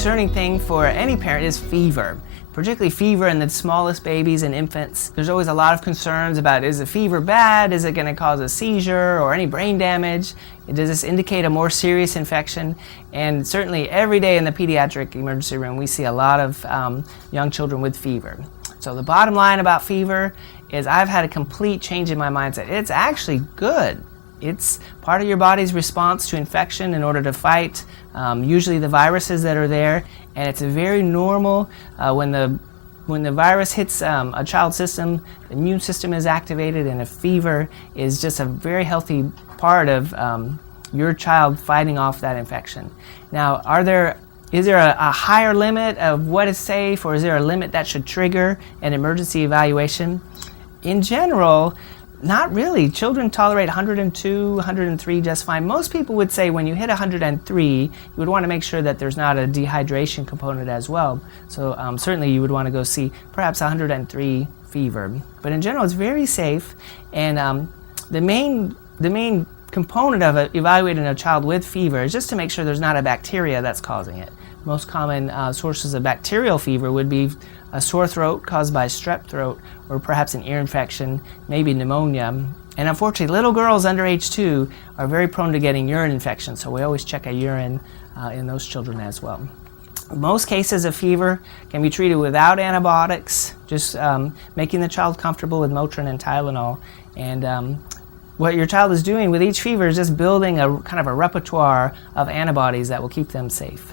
concerning thing for any parent is fever, particularly fever in the smallest babies and infants. There's always a lot of concerns about, is the fever bad? Is it going to cause a seizure or any brain damage? Does this indicate a more serious infection? And certainly every day in the pediatric emergency room we see a lot of young children with fever. So the bottom line about fever is I've had a complete change in my mindset. It's actually good. It's part of your body's response to infection in order to fight usually the viruses that are there, and it's a very normal when the virus hits a child's system, the immune system is activated, and a fever is just a very healthy part of your child fighting off that infection. Now, is there a higher limit of what is safe, or is there a limit that should trigger an emergency evaluation? In general, not really. Children tolerate 102, 103 just fine. Most people would say when you hit 103, you would want to make sure that there's not a dehydration component as well. So certainly you would want to go see perhaps 103 fever. But in general, it's very safe. And the main component of evaluating a child with fever is just to make sure there's not a bacteria that's causing it. Most common sources of bacterial fever would be a sore throat caused by strep throat, or perhaps an ear infection, maybe pneumonia. And unfortunately, little girls under age 2 are very prone to getting urine infections, so we always check a urine in those children as well. Most cases of fever can be treated without antibiotics, just making the child comfortable with Motrin and Tylenol. And what your child is doing with each fever is just building a kind of a repertoire of antibodies that will keep them safe.